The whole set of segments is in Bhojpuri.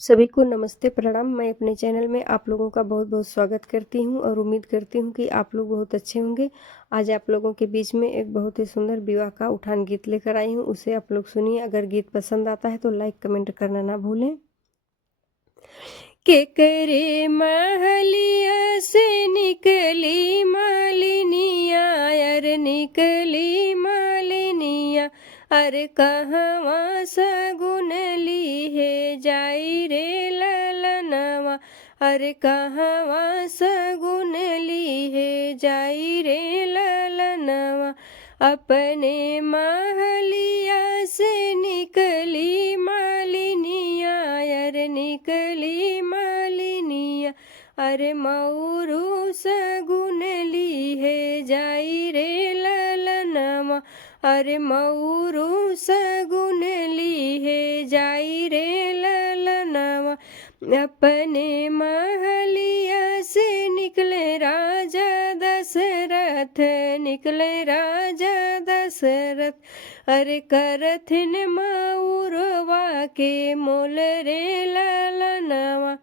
सभी को नमस्ते प्रणाम। मैं अपने चैनल में आप लोगों का बहुत बहुत स्वागत करती हूं और उम्मीद करती हूं कि आप लोग बहुत अच्छे होंगे। आज आप लोगों के बीच में एक बहुत ही सुंदर विवाह का उठान गीत लेकर आई हूं, उसे आप लोग सुनिए। अगर गीत पसंद आता है तो लाइक कमेंट करना ना भूलें। केकरे महलिया से निकली मालिनिया, यार निकली मालिनिया, अरे कहवा सगुन ली है जाई रे ललनवा, अरे कहवा सगुन ली है जाई रे ललनवा। अपने महलिया से निकली मालिनिया, यार निकली मालिनिया, अरे मऊरू सगुन ली है जाई रे ललनवा, अरे मऊरू सगुन ली है जाई रे ललनवा। अपने महलिया से निकले राजा दशरथ, निकले राजा दशरथ, अरे करथिन मऊरवा के मोल रे ललनवा,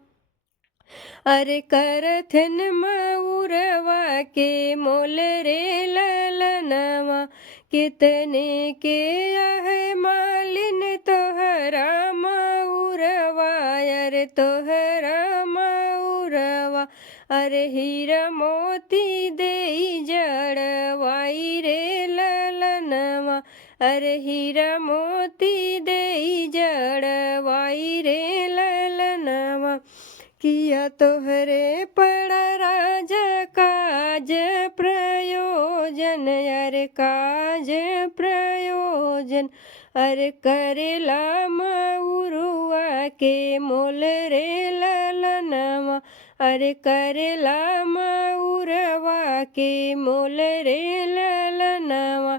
अरे करथिन मऊरवा के मोल रे ललनवा। कितने के है मालिन तोहरा मऊरवा, अरे तोहरा मऊरवा, अरे हीरा मोती देई जड़वाई रे ललनवा, अरे हीरा मोती देई जड़वाई रे ललनवा। किया तोहरे पड़ा राजा काज प्रयोजन, अरे काज प्रयोजन, अरे करेला मऊरुआ के मोल रे ललनवा, अरे करेला मऊरवा के मोल रे ललनवा।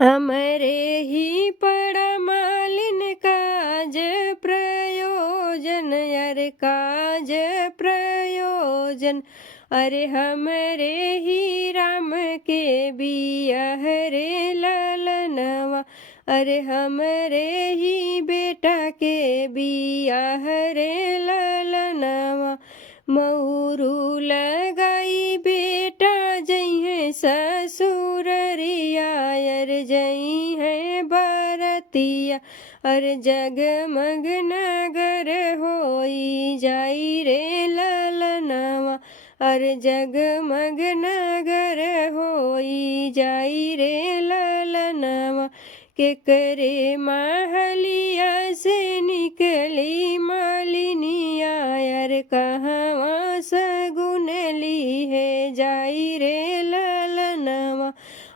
हमरे ही पड़ा मालिन काज प्रयोजन, अरे काज प्रयोजन, अरे हमरे ही राम के बियाह रे ललनवा, अरे हमरे ही बेटा के बियाह रे ललनवा। मऊरू लगाई बेटा जइहे ससुररिया, अरे जई है भारतिया, अरे जगमग नगर होई जाई रे ललनवा, अरे जगमग नगर होई जाई रे ललनवा। केकरे महलिया से निकली मालिनिया, अरे कहवा सगुन ली है जाई रे ललनवा।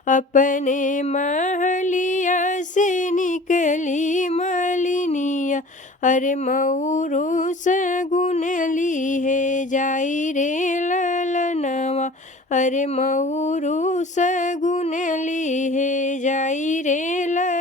अपने महलिया से निकली मालिनिया, अरे मऊरू सगुन ली है जाई रे ललनवा, अरे मऊरू सगुन ली है जाई रे ललनवा।